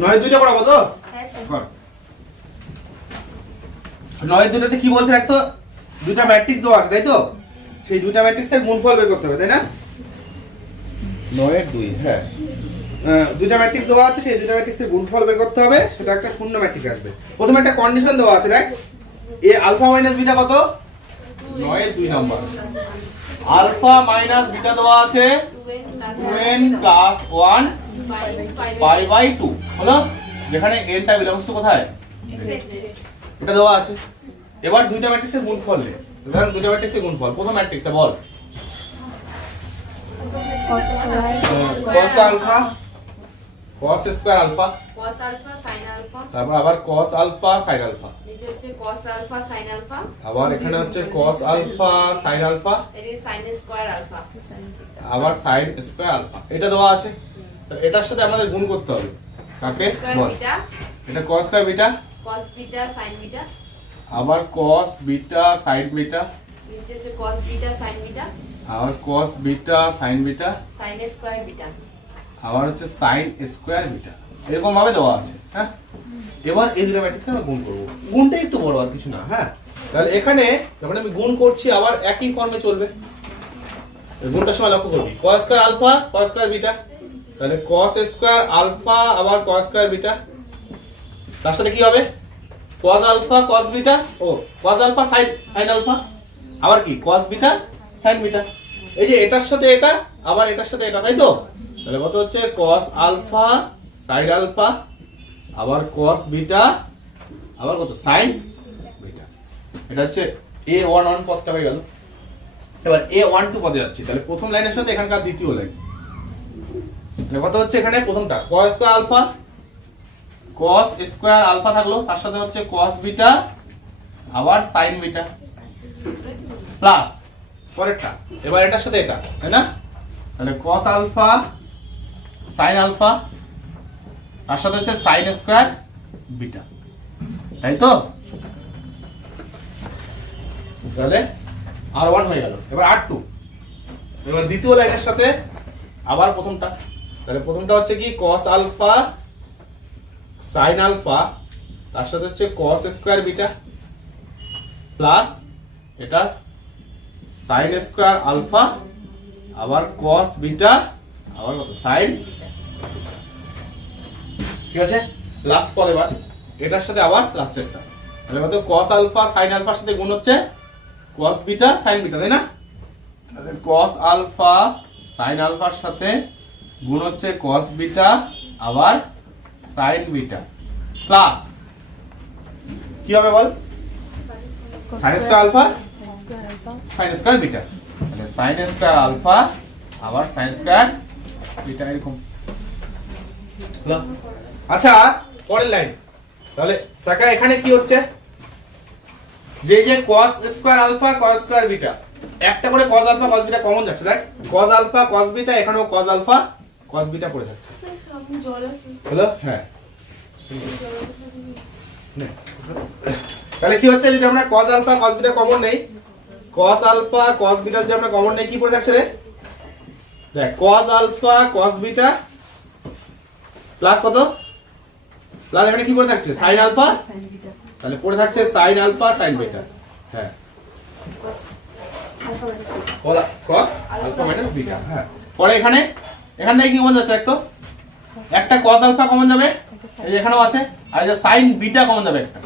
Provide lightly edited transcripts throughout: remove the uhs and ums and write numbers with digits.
নয় দুইটা করাবো তো? কর। নয় দুটাতে কি বলছে এক তো দুটা ম্যাট্রিক্স দেওয়া আছে তাই তো? সেই দুটা ম্যাট্রিক্সের গুণফল বের করতে হবে তাই না? 9 এর 2 হ্যাঁ। দুইটা ম্যাট্রিক্স দেওয়া আছে সেই দুটা ম্যাট্রিক্সের গুণফল বের করতে হবে, সেটা একটা শূন্য ম্যাট্রিক্স আসবে। প্রথমে একটা কন্ডিশন দেওয়া আছে দেখ, এ আলফা মাইনাস বিটা কত? 9 এর 2 নাম্বার। আলফা মাইনাস বিটা দেওয়া আছে 2n প্লাস 1 পাই বাই 2 হলো, যেখানে n টা বিলংস টু কোথায়? এটা দেওয়া আছে। এবার দুইটা ম্যাট্রিক্সের গুণফল নে। ধরেন দুইটা ম্যাট্রিক্সের গুণফল, প্রথম ম্যাট্রিক্সটা বল। cos alpha cos square alpha cos alpha sin alpha, তারপর আবার cos আলফা sin আলফা, নিচে হচ্ছে cos আলফা sin আলফা, আবার এখানে হচ্ছে cos আলফা sin আলফা, এটি sin স্কয়ার আলফা, আবার sin স্কয়ার আলফা। এটা দেওয়া আছে, তো এটার সাথে আমাদের গুণ করতে হবে কাকে বল? বিটা, এটা cos square beta, cos beta sin beta, আবার cos বিটা sin বিটা, নিচে হচ্ছে cos বিটা sin বিটা, আবার cos beta sin beta, sin square beta, আবার হচ্ছে sin স্কয়ার বিটা, এরকম ভাবে দেওয়া আছে। হ্যাঁ, এবার এই দুটো ম্যাট্রিক্সে আমরা গুণ করব। গুণটা একটু বড় আর কিছু না। হ্যাঁ, তাহলে এখানে যখন আমি গুণ করছি আবার একই ফর্মে চলবে। গুণটার সময় লক্ষ্য করবি cos square alpha cos square beta, তাহলে cos স্কয়ার আলফা আবার cos স্কয়ার বিটা, তার সাথে কি হবে cos আলফা cos বিটা, ও cos আলফা sin আলফা, আবার কি cos বিটা sin বিটা। এই যে এটার সাথে এটা আবার এটার সাথে এটা, তাই তো? তাহলে কত হচ্ছে cos আলফা sin আলফা, আবার cos বিটা, আবার কত sin বিটা। এটা হচ্ছে a11 পদটা হয়ে গেল। এবার a12 পদে যাচ্ছি, তাহলে প্রথম লাইনের সাথে এখানকার দ্বিতীয় লাইন। তাহলে কত হচ্ছে এখানে প্রথমটা cos square alpha cos square alpha থাকলো, তার সাথে হচ্ছে cos বিটা আবার sin বিটা প্লাস পরেরটা এবার এটার সাথে এটা, তাই না? তাহলে cos আলফা sin আলফা, তার সাথে হচ্ছে sin স্কয়ার বিটা, তাই তো? তাহলে r1 হয়ে গেল। এবার r2, এবার দ্বিতীয় লাইনের সাথে আবার প্রথমটা। তাহলে প্রথমটা হচ্ছে কি cos আলফা sin আলফা, তার সাথে হচ্ছে cos স্কয়ার বিটা প্লাস এটা sin স্কয়ার আলফা, আবার cos বিটা, আবার কত sin, ঠিক আছে? লাস্ট পদ এবার এটার সাথে আবার লাস্টেরটা, তাহলে কত cos আলফা sin আলফার সাথে গুণ হচ্ছে cos বিটা sin বিটা, তাই না? তাহলে cos আলফা sin আলফার সাথে গুণ হচ্ছে cos বিটা আবার sin বিটা প্লাস কি হবে বল? sin square alpha sin square beta, তাহলে sin স্কয়ার আলফা আবার sin স্কয়ার বিটা, এরকম। আচ্ছা, পরের লাইন। তাহলে টাকা এখানে কি হচ্ছে, যে যে cos square alpha cos square beta, একটা করে cos alpha cos beta common যাচ্ছে, দেখ cos আলফা cos বিটা, এখানেও cos আলফা cos বিটা পড়ে যাচ্ছে। হলো? হ্যাঁ, তাহলে কি হচ্ছে যদি আমরা cos alpha cos beta common নেই, cos আলফা cos বিটা যদি আমরা কমন নেই, কি পড়ে যাচ্ছে রে? দেখ cos alpha cos beta plus কত, প্লাস এখানে কি পড়ে থাকছে sin আলফা, তাহলে পড়ে থাকছে sin আলফা sin বিটা। হ্যাঁ, cos আলফা মাইনাস বিটা। হ্যাঁ, পরে এখানে এখান থেকে কি কমন যাচ্ছে, এক তো একটা cos আলফা কমন যাবে, এই এখানেও আছে, আর এই যে sin বিটা কমন যাবে একটা,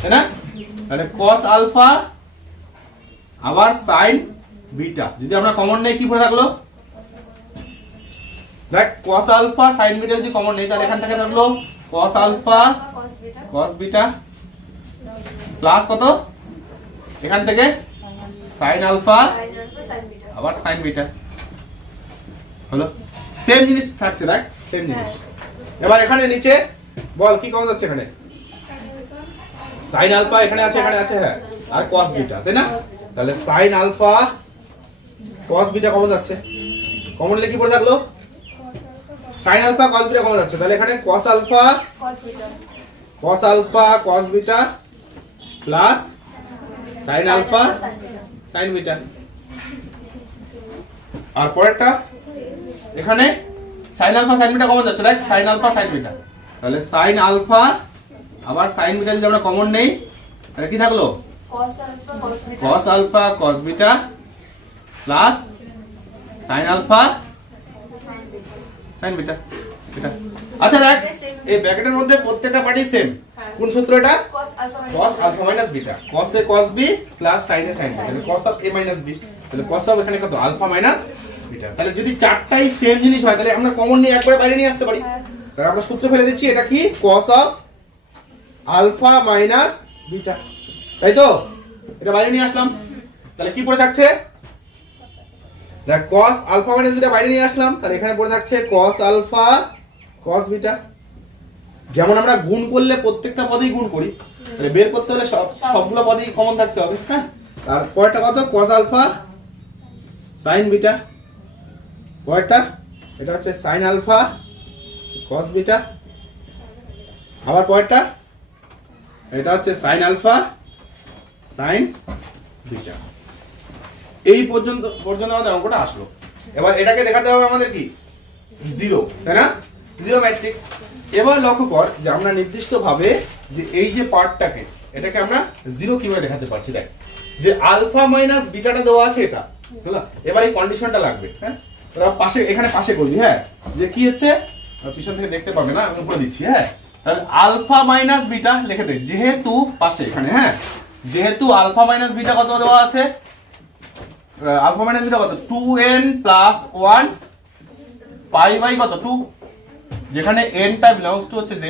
তাই না? তাহলে cos আলফা আবার sin বিটা যদি আমরা কমন নেই, কি পড়ে থাকলো? দেখ cos আলফা sin বিটা যদি কমন নেই, তাহলে এখান থেকে থাকলো cos alpha cos beta plus কত, এখান থেকে sin আলফা আবার sin বিটা, হলো? সেম জিনিস থাকছে, দেখ সেম জিনিস। এবার এখানে নিচে বল কি কমন যাচ্ছে, এখানে sin আলফা এখানে আছে হ্যাঁ, আর cos বিটা, তাই না? তাহলে sin alpha cos beta common যাচ্ছে, কমন নিলে কি পড়ে থাকলো sin alpha cos beta common যাচ্ছে, তাহলে এখানে cos alpha cos beta plus sin alpha sin beta. আর পরেরটা এখানে sine alpha sine beta common যাচ্ছে, দেখ সাইন আলফা সাইন বিটা, তাহলে সাইন আলফা আবার সাইন বিটা যদি আমরা কমন নেই তাহলে কি থাকলো, cos alpha cos beta plus sine alpha sine beta, এটা আচ্ছা দেখ এই ব্র্যাকেটের মধ্যে প্রত্যেকটা পার্টি সেম, কোন সূত্র এটা, cos alpha minus beta, cos a cos b plus sin a sin b, তাহলে cos of a minus b, তাহলে cos অফ এখানে কত আলফা মাইনাস বিটা, তাহলে যদি চারটাই সেম জিনিস হয় তাহলে আমরা কমন নিয়ে একবারে বাইরে নিয়ে আসতে পারি, তাহলে আমরা সূত্র ফেলে দিচ্ছি, এটা কি cos of alpha minus beta, তাই তো, এটা বাইরে নিয়ে আসলাম, তাহলে কি পড়ে থাকছে, দেখ cos আলফা মাইনাস বিটা বাইরে নিয়ে আসলাম, তাহলে এখানে পড়ে থাকছে cos আলফা cos বিটা, যেমন আমরা গুণ করলে প্রত্যেকটা পদেই গুণ করি, তাহলে বের করতে হলে সবগুলো পদেই কমন থাকতে হবে, হ্যাঁ, আর পরেরটা কত cos আলফা sin বিটা, পরেরটা এটা হচ্ছে sin আলফা cos বিটা, আবার পরেরটা এটা হচ্ছে sin আলফা sin বিটা, এই পর্যন্ত আমাদের অঙ্কটা আসলো। এবার এটাকে দেখাতে হবে আমাদের কি জিরো, তাই না, জিরো ম্যাট্রিক্স। এবার লক্ষ্য কর যে আমরা নির্দিষ্টভাবে যে এই যে পার্টটাকে এটাকে আমরা জিরো কিভাবে দেখাতে পারছি, দেখ যে আলফা মাইনাস বিটাটা দেওয়া আছে এটা, বুঝলা, এবার এই কন্ডিশনটা লাগবে, হ্যাঁ, তাহলে পাশে এখানে পাশে করবি, হ্যাঁ, যে কি হচ্ছে পিছন থেকে দেখতে পাবে না, আমি উপরে দিচ্ছি, হ্যাঁ, তাহলে আলফা মাইনাস বিটা লিখে দে, যেহেতু পাশে এখানে, হ্যাঁ, যেহেতু আলফা মাইনাস বিটা কত দেওয়া আছে, আলফা মাইনাস বিটা কত 2n প্লাস 1 পাই বাই কত 2, যেখানে n টা বিলংস টু হচ্ছে z।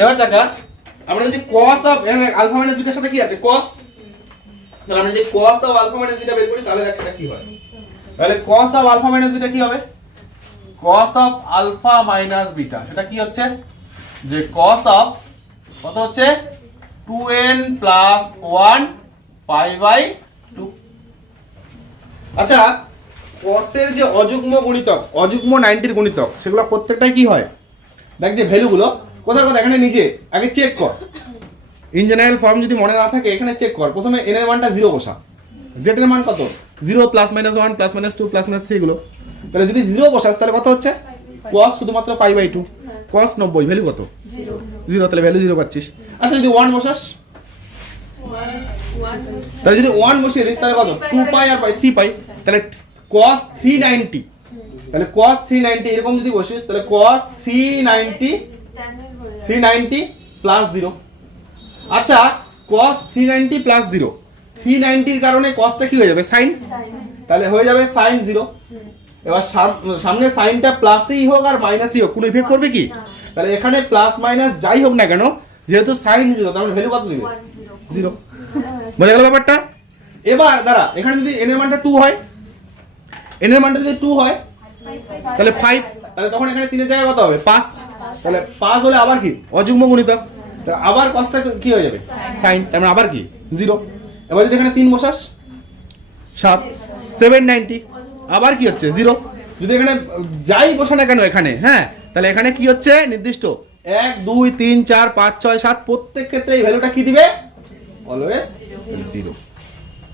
এবার দেখা আমরা যদি cos অফ আলফা মাইনাস বিটার সাথে কি আছে cos, তাহলে আমরা যদি cos of alpha minus beta বের করি তাহলে দেখ সেটা কি হয়, তাহলে cos of alpha minus beta কি হবে, cos of alpha minus beta সেটা কি হচ্ছে, যে cos অফ কত হচ্ছে 2n প্লাস 1 পাই বাই 2। আচ্ছা cos এর যে অযুগ্ম গুণিতক, অযুগ্ম 90 এর গুণিতক, সেগুলো প্রত্যেকটাই কি হয়, দেখ যে ভ্যালুগুলো কোথায় কোথায় এখানে নিজে আগে চেক কর, ইন জেনারেল ফর্ম যদি মনে না থাকে এখানে চেক কর, প্রথমে n এর মানটা 0 বসা, z এর মান কত 0 plus minus 1 plus minus 2 plus minus 3 গুলো, তাহলে যদি 0 বসাস তাহলে কত হচ্ছে cos শুধুমাত্র পাই বাই 2, cos 90 ভ্যালু কত 0, তাহলে ভ্যালু 0 পাচ্ছিস। আচ্ছা যদি 1 বসাস, তাহলে যদি 1 বসিয়ে দিস তাহলে কত 2 পাই আর পাই 3 পাই, তাহলে cos 390, তাহলে cos 390 এরকম যদি বসিস তাহলে cos 390 প্লাস 0। আচ্ছা cos 390 প্লাস 0, 390 এর কারণে cosটা কি হয়ে যাবে sin, তাহলে হয়ে যাবে sin 0। এবার সামনে সাইনটা প্লাসই হোক আর মাইনাসই হোক কোনো ইফেক্ট করবে কি, তাহলে এখানে প্লাস মাইনাস যাই হোক না কেন যেহেতু sin 0 তার মানে ভ্যালু কত দিবে 0, বোঝা গেল ব্যাপারটা। এবার দাঁড়া এখানে যদি n এর মানটা 2 হয়, n এর মানটা যদি 2 হয় তাহলে 5, তাহলে তখন এখানে 3 এর জায়গায় কত হবে 5, তাহলে 5 হলে আবার কি অযুগ্ম গুণিতক, তাহলে আবার cosটা কি হয়ে যাবে sin, তার মানে আবার কি 0। এবার যদি এখানে 3 বসাস 7 790 আবার কি হচ্ছে 0, যদি এখানে যাই বসা না কেন এখানে, হ্যাঁ, তাহলে এখানে কি হচ্ছে নির্দিষ্ট 1 2 3 4 5 6 7 প্রত্যেক ক্ষেত্রে এই ভ্যালুটা কি দিবে অলওয়েজ 0,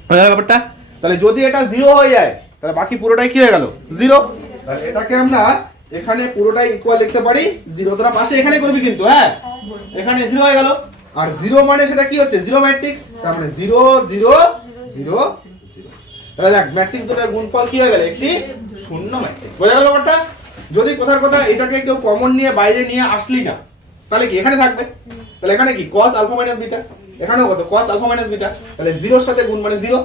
ব্যাপারটা। তাহলে যদি এটা 0 হয়ে যায় তাহলে বাকি পুরোটাই কি হয়ে গেল 0, তাহলে এটাকে আমরা এখানে পুরোটাই ইকুয়াল লিখতে পারি 0, তোরা পাশে এখানে করবি কিন্তু, হ্যাঁ, এখানে 0 হয়ে গেল, আর 0 মানে সেটা কি হচ্ছে 0 ম্যাট্রিক্স, তার মানে 0 0 0 0, তাহলে দেখ ম্যাট্রিক্স দুটোর গুণফল কি হয়ে গেল একটি শূন্য ম্যাট্রিক্স, বোঝা গেল ব্যাপারটা। যদি কোথার কথা এটাকে কেউ কমন নিয়ে বাইরে নিয়ে আসলি না তাহলে কি এখানে থাকবে, তাহলে এখানে কি cos আলফা মাইনাস বিটা, এখানেও কত cos আলফা মাইনাস বিটা, তাহলে 0 এর সাথে গুণ মানে 0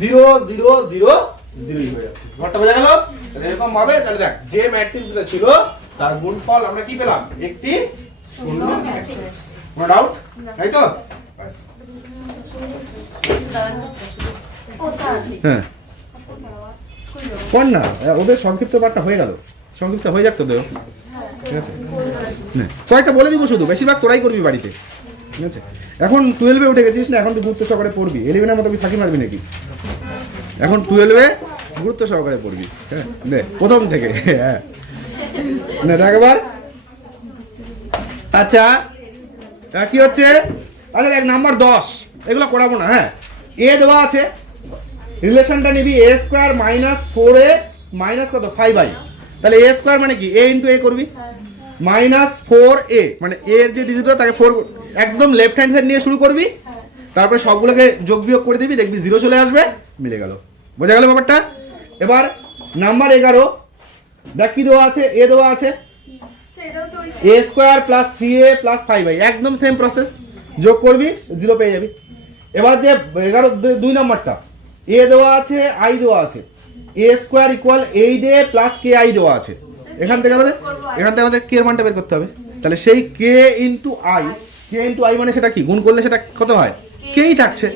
0 0 0 0 হয়ে যাচ্ছে, ব্যাপারটা বোঝা গেল। তাহলে এরকম ভাবে তাহলে দেখ যে ম্যাট্রিক্স দুটো ছিল তার গুণফল আমরা কি পেলাম একটি শূন্য ম্যাট্রিক্স, কোনো ডাউট তাই তো, বাস। হ্যাঁ কোন না ওদের সংক্ষিপ্ত পাঠটা হয়ে গেল, সংক্ষিপ্ত হয়ে যাক তোদের, ঠিক আছে, কয়েকটা বলে দিব শুধু, বেশিরভাগ তোরাই করবি বাড়িতে, ঠিক আছে। এখন 12-এ উঠে গেছিস না, এখন তুই গুরুত্ব সহকারে পড়বি, 11-এর মতো তুই ফাঁকি মারবি নাকি, এখন 12-এ গুরুত্ব সহকারে পড়বি, হ্যাঁ, দে প্রথম থেকে, হ্যাঁ না দেখ এবার। আচ্ছা কি হচ্ছে, আচ্ছা দেখ নাম্বার 10 এগুলো করাবো না, হ্যাঁ, এ দেওয়া আছে, রিলেশনটা নিবি a² - 4a - কত 5i, তাহলে এ স্কোয়ার মানে কি, এ ইন্টু এ করবি, মাইনাস 4a মানে এর যে ডিজিট তাকে 4 একদম লেফট হ্যান্ড সাইড নিয়ে শুরু করবি, তারপরে সবগুলোকে যোগ বিয়োগ করে দিবি, দেখবি 0 চলে আসবে, মিলে গেল। বোঝা গেল ব্যাপারটা? এবার নাম্বার 11 দেখ কি দেওয়া আছে, এ দেওয়া আছে a square plus 3a plus 5i, একদম সেম প্রসেস, যোগ করবি 0 পেয়ে যাবি। এবার যে 11 2 নম্বরটা, এ দেওয়া আছে আই দেওয়া আছে, a square equal 8a plus k i দেওয়া আছে, এখান থেকে আমাদের কে এর মানটা বের করতে হবে। তাহলে সেই কে ইন্টু আই মানে সেটা কি, গুণ করলে সেটা কত হয়, কেই থাকছে,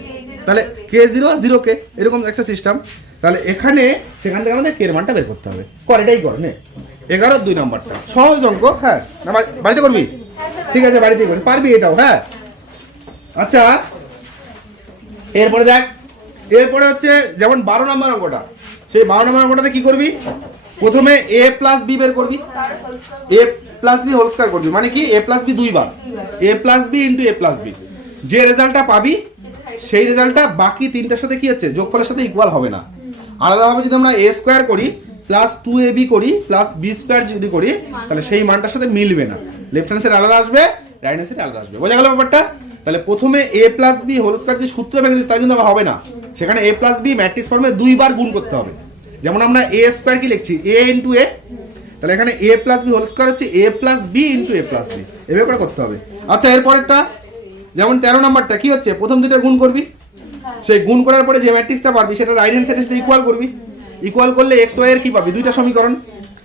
তাহলে কে 0 0 কে, এরকম একটা সিস্টেম। তাহলে এখানে সেখান থেকে আমাদের কে এর মানটা বের করতে হবে, কর এটাই কর নে। 11 2 নম্বরটা সহজ অঙ্ক, হ্যাঁ না বাড়িতে করবি, ঠিক আছে বাড়িতেই করবি, পারবি এটাও, হ্যাঁ। আচ্ছা এরপরে দেখ, এরপরে হচ্ছে যেমন 12 নম্বর অঙ্কটা, সেই 12 নম্বর অঙ্কটাতে কি করবি, প্রথমে a প্লাস বি বের করবি, a plus b whole square করবি, মানে কি a প্লাস বি দুইবার, a plus b into a plus b, যে রেজাল্টটা পাবি সেই রেজাল্টটা বাকি তিনটার সাথে কি হচ্ছে, যোগফলের সাথে ইকুয়াল হবে না। আলাদাভাবে যদি আমরা a স্কয়ার করি প্লাস 2ab করি প্লাস b স্কয়ার যদি করি, তাহলে সেই মানটার সাথে মিলবে না, লেফট হ্যান্ড সাইড আলাদা আসবে, রাইট হ্যান্ড সাইড আলাদা আসবে। বোঝা গেল ব্যাপারটা? তাহলে প্রথমে a plus b whole square যে সূত্র ভেঙে দিচ্ছি তাই কিন্তু হবে না, সেখানে a প্লাস বি ম্যাট্রিক্স ফর্মে দুইবার গুণ করতে হবে। যেমন আমরা a স্কয়ার কি লিখছি, a ইন্টু a, তাহলে এখানে a plus b whole square হচ্ছে a plus b into a plus b, এভাবে করে করতে হবে। আচ্ছা এরপরেরটা যেমন 13 নম্বরটা কি হচ্ছে, প্রথম দুটো গুণ করবি, সেই গুণ করার পরে যে ম্যাট্রিক্সটা পাবি সেটা রাইট হ্যান্ড সাইডের সাথে ইকুয়াল করবি, ইকুয়াল করলে এক্স ওয়াই এর কি পাবি, দুইটা সমীকরণ,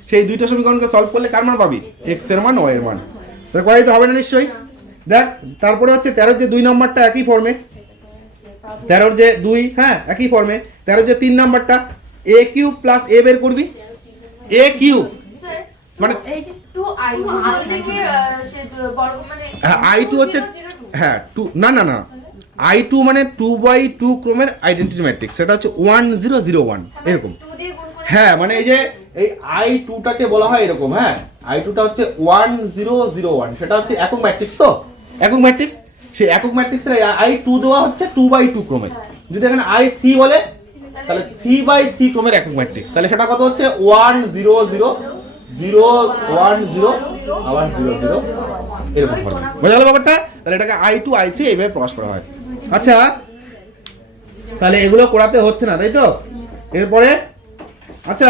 সেই দুইটা সমীকরণকে সলভ করলে কার মান পাবি, এক্স এর মান ওয়াই এর মান। তাহলে করাই তো হবে না নিশ্চয়ই। দেখ তারপরে হচ্ছে 13 যে 2 নম্বরটা একই ফর্মে, 13 যে 2 হ্যাঁ একই ফর্মে, 13 যে 3 নম্বরটা a কিউব প্লাস a বের করবি, a কিউব মানে এই যে 2i থেকে সে বর্গ মানে i2 হচ্ছে হ্যাঁ 2 না না না i2 মানে 2/2 ক্রমের আইডেন্টিটি ম্যাট্রিক্স, সেটা হচ্ছে 1001 এরকম, 2 দিয়ে গুণ করে হ্যাঁ মানে এই যে এই i2টাকে বলা হয় এরকম, হ্যাঁ i2টা হচ্ছে 1001, সেটা হচ্ছে একক ম্যাট্রিক্স, তো একক ম্যাট্রিক্স, সেই একক ম্যাট্রিক্সের i2 দেওয়া হচ্ছে 2/2 ক্রমের, যদি এখানে i3 বলে তাহলে 3/3 ক্রমের একক ম্যাট্রিক্স, তাহলে সেটা কত হচ্ছে 100 আবার 00 এরকম হবে। বোঝা গেল ব্যাপারটা? তাহলে এটাকে i2 i3 এইভাবে প্রকাশ করা হয়। আচ্ছা তাহলে এগুলো করাতে হচ্ছে না তাই তো? এরপরে আচ্ছা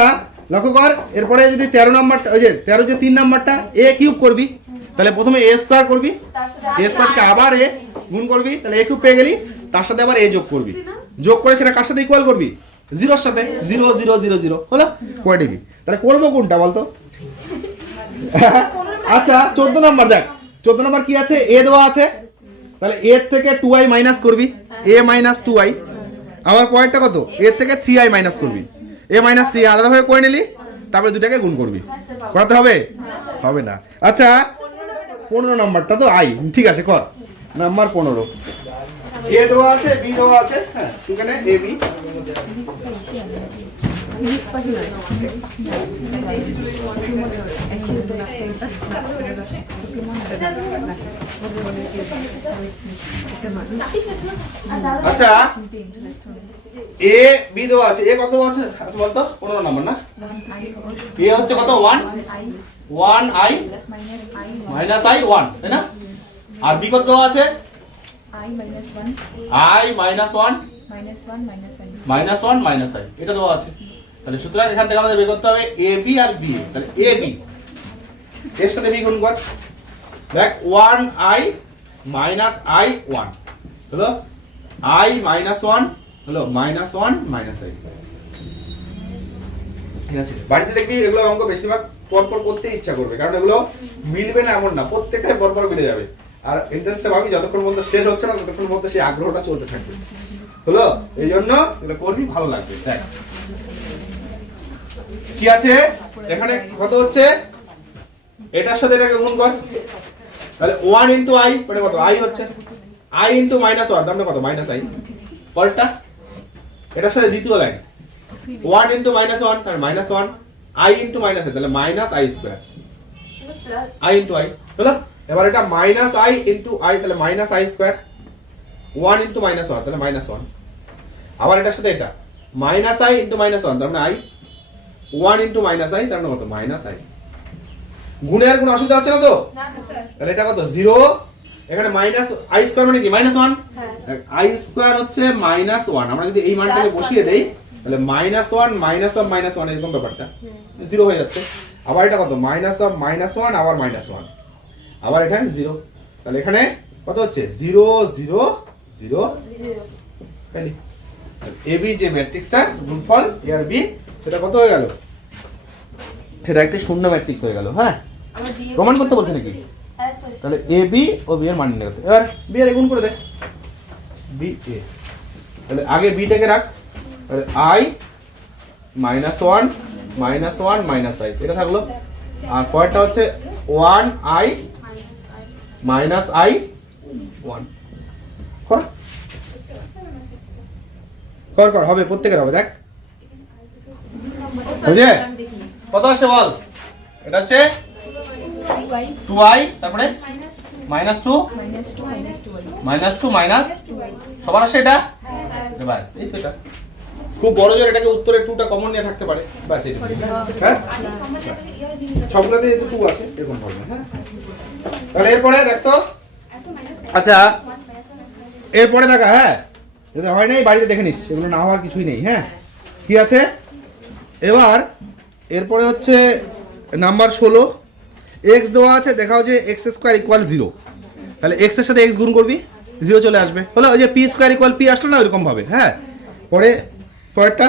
লক্ষ্য কর, এরপরে যদি 13 নম্বরটা ওই যে 13 যে 3 নম্বরটা a কিউব করবি, তাহলে প্রথমে a স্কয়ার করবি, a স্কয়ারকে আবার a গুণ করবি, তাহলে a কিউব পেয়ে গেলি, তার সাথে আবার a যোগ করবি, যোগ করে সেটা কার সাথে ইকুয়াল করবি, 0 এর সাথে, 0 0 0 0 হলো, করে দিবি। তাহলে করবো কোনটা বলতো? আচ্ছা 14 নম্বর দেখ, 14 নম্বর কি আছে, a দেওয়া আছে, তাহলে a থেকে 2i মাইনাস করবি, a মাইনাস 2i, আবার পরেরটা কত, a থেকে 3i মাইনাস করবি, a মাইনাস 3 আলাদাভাবে করে নিলি, তারপরে দুটাকে গুণ করবি, করাতে হবে? হবে না। আচ্ছা 15 নম্বরটা তো i, ঠিক আছে কর, নাম্বার 15 a দেওয়া আছে b দেওয়া আছে, হ্যাঁ এখানে a b, আচ্ছা a b দেওয়া আছে, a কত দেওয়া আছে আচ্ছা বলতো, 15 নম্বর না, a হচ্ছে কত 1 i মাইনাস i 1 তাই না, আর b কত দেওয়া আছে I minus 1 i minus 1 minus 1 minus i. Minus 1 minus i, এটা দেওয়া আছে। তাহলে সুতরাং এখান থেকে আমাদের বের করতে হবে a b আর b, তাহলে a b এর সাথে b গুণ কর, দেখ 1i মাইনাস i 1 হলো, i মাইনাস 1 হলো মাইনাস 1 মাইনাস i, ঠিক আছে। বাড়িতে দেখবি এগুলো অঙ্ক বেশিরভাগ পরপর করতে ইচ্ছা করবে, কারণ এগুলো মিলবে না এমন না, প্রত্যেকটাই পরপর মিলে যাবে, আর ইন্টারেস্টে ভাবি যতক্ষণ পর্যন্ত শেষ হচ্ছে না ততক্ষণ পর্যন্ত সেই আগ্রহটা চলতে থাকবে, হলো এই জন্য এগুলো করবি, ভালো লাগবে। দেখ কি আছে এখানে, কত হচ্ছে, এটার সাথে এটাকে গুণ কর, তাহলে 1 ইন্টু i মানে কত, i হচ্ছে i ইন্টু মাইনাস 1 তার মানে কত, মাইনাস i, পরেরটা এটার সাথে দ্বিতীয় লাইন 1 ইন্টু মাইনাস 1 তাহলে minus 1, i into minus i তাহলে minus i square, i into i হলো। এবার এটা মাইনাস i ইন্টু i তাহলে minus i square, 1 into minus 1 তাহলে মাইনাস 1, আবার এটার সাথে এটা মাইনাস i ইন্টু মাইনাস 1 তার মানে i, 1 ইন্টু মাইনাস আই, তার মানে কত মাইনাস আই। গুণে আর কোনো অসুবিধা হচ্ছে না তো? না না স্যার। তাহলে এটা কত 0, এখানে মাইনাস আই স্কয়ার মানে কি -1, হ্যাঁ। আই স্কয়ার হচ্ছে -1। আমরা যদি এই মানটাকে Plus বসিয়ে 1 দেই তাহলে -1 -1 এরকম ব্যাপারটা 0 হয়ে যাচ্ছে। আবার এটা কত -1 আবার -1, আবার এটা 0। তাহলে এখানে কত হচ্ছে 0 0 0 0 খালি এবি যে ম্যাট্রিক্সটা গুণফল এ আর বি সেটা কত হয়ে গেল, সেটা একটা শূন্য ম্যাট্রিক্স হয়ে গেল। হ্যাঁ, আমার বি প্রমাণ করতে বলছে নাকি? হ্যাঁ স্যার। তাহলে এ বি ও বি এর মান নির্ণয় করতে, এবার বি এর গুণ করে দে বি এ। তাহলে আগে বিটাকে রাখ, তাহলে আই -1 -1 আই এটা থাকলো, আর পরেরটা হচ্ছে 1 আই মাইনাস আই 1। কর কর কর হবে, প্রত্যেকের হবে। দেখ বুঝে কত আসছে বল, এটা হচ্ছে 2i, তারপরে -2 -2 -2 মাইনাস সবার আসে এটা, বাস এই তো। এটা খুব বড় জোর, এটাকে উত্তরে 2টা কমন নিয়ে থাকতে পারে, বাস এই। হ্যাঁ, সবগুলোতে যেহেতু 2 আছে এরকম হবে। হ্যাঁ, তাহলে এরপরে দেখ তো, আচ্ছা এরপরে দেখা, হ্যাঁ যদি হয় নাই বাড়িতে দেখে নিস, এগুলো না হওয়ার কিছুই নেই। হ্যাঁ, কি আছে এবার, এরপরে হচ্ছে নাম্বার 16, এক্স দেওয়া আছে, দেখাও যে এক্স স্কোয়ার ইকুয়াল 0। তাহলে এক্স এর সাথে এক্স গুণ করবি, 0 চলে আসবে, হলো ওই যে পি স্কোয়ার ইকুয়াল পি আসলো না, ওইরকম ভাবে। হ্যাঁ, পরেরটা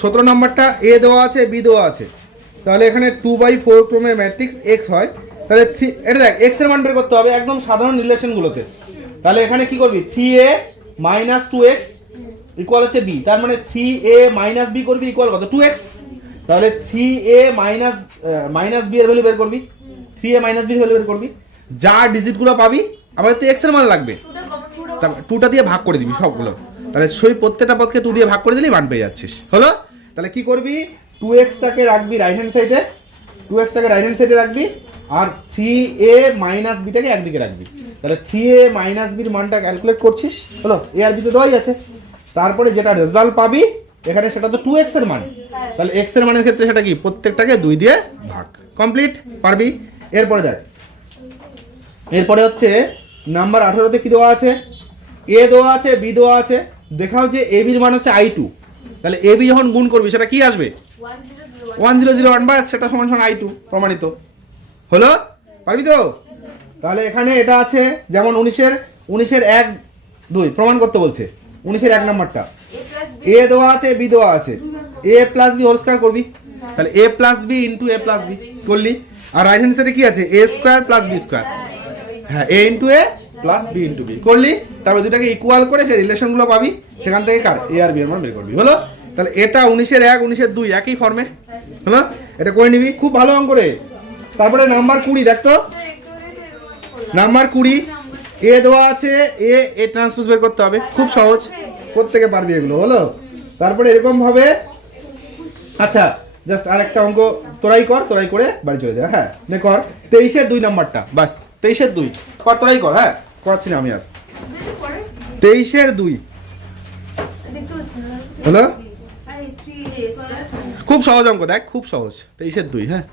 17 নাম্বারটা এ দেওয়া আছে, বি দেওয়া আছে, তাহলে এখানে 2/4 ক্রমের ম্যাট্রিক্স এক্স হয়, তাহলে এটা দেখ এক্স এর মান বের করতে হবে একদম সাধারণ রিলেশনগুলোতে। তাহলে এখানে কি করবি, 3a মাইনাস 2x ইকুয়াল হচ্ছে b, তার মানে 3a মাইনাস b করবি ইকুয়াল কত 2x। তাহলে 3a মাইনাস b এর ভ্যালু বের করবি, 3a মাইনাস b এর ভ্যালু বের করবি, যা ডিজিটগুলো পাবি আমাদের তো x এর মান লাগবে, তারপর 2টা দিয়ে ভাগ করে দিবি সবগুলো। তাহলে সেই প্রত্যেকটা পদকে 2 দিয়ে ভাগ করে দিলেই মান পেয়ে যাচ্ছিস, হলো। তাহলে কি করবি, 2x টাকে রাখবি রাইট হ্যান্ড সাইডে, 2x টাকে রাইট হ্যান্ড সাইডে রাখবি, আর 3a মাইনাস b টাকে একদিকে রাখবি। তাহলে 3a মাইনাস b এর মানটা ক্যালকুলেট করছিস, হলো। a আর b তো দেওয়াই আছে, তারপরে যেটা রেজাল্ট পাবি এখানে সেটা তো 2x এর মান, তাহলে x এর মানের ক্ষেত্রে সেটা কি প্রত্যেকটাকে 2 দিয়ে ভাগ, কমপ্লিট পারবি। এরপরে দেখ, এরপরে হচ্ছে নাম্বার 18তে কি দেওয়া আছে, এ দেওয়া আছে, বি দেওয়া আছে, দেখাও যে এ বির মান হচ্ছে i2, তাহলে এ বি যখন গুণ করবি সেটা কি আসবে 1001, বাস সেটা সমান সমান i2 প্রমাণিত, হলো। পারবি তো? তাহলে এখানে এটা আছে যেমন 19 এর 1 2 প্রমাণ করতে বলছে, 19 এর 1 নাম্বারটা এ দেওয়া আছে, বি দেওয়া আছে, a plus b whole square করবি, তাহলে a plus b into a plus b করলি, আর রাইট হ্যান্ড সাইডে কি আছে a square plus b square, হ্যাঁ a into a plus b into b করলি, তারপর দুটাকে ইকুয়াল করে সেই রিলেশনগুলো পাবি, সেখান থেকে কার a আর b এর মান বের করবি, হলো। তাহলে এটা 19 এর 1 19 এর 2 একই ফর্মে, হলো। এটা করে নিবি, খুব ভালো অঙ্ক রে। তারপরে নাম্বার 20 দেখ তো, নাম্বার 20 এ দেওয়া আছে, এ ট্রান্সপোজ বের করতে হবে, খুব সহজ, প্রত্যেকে পারবি এগুলো, হলো। তারপরে এরকম ভাবে, আচ্ছা জাস্ট আরেকটা অঙ্ক তোরাই কর, তোরাই করে বাড়ি চলে যা। হ্যাঁ নে কর, 23 এর 2 নাম্বারটা, বাস 23 এর 2 কর, তোরাই কর। হ্যাঁ করাচ্ছি না আমি আর, 23 এর 2 হলো, খুব সহজ অঙ্ক, দেখ খুব সহজ, 23 এর 2। হ্যাঁ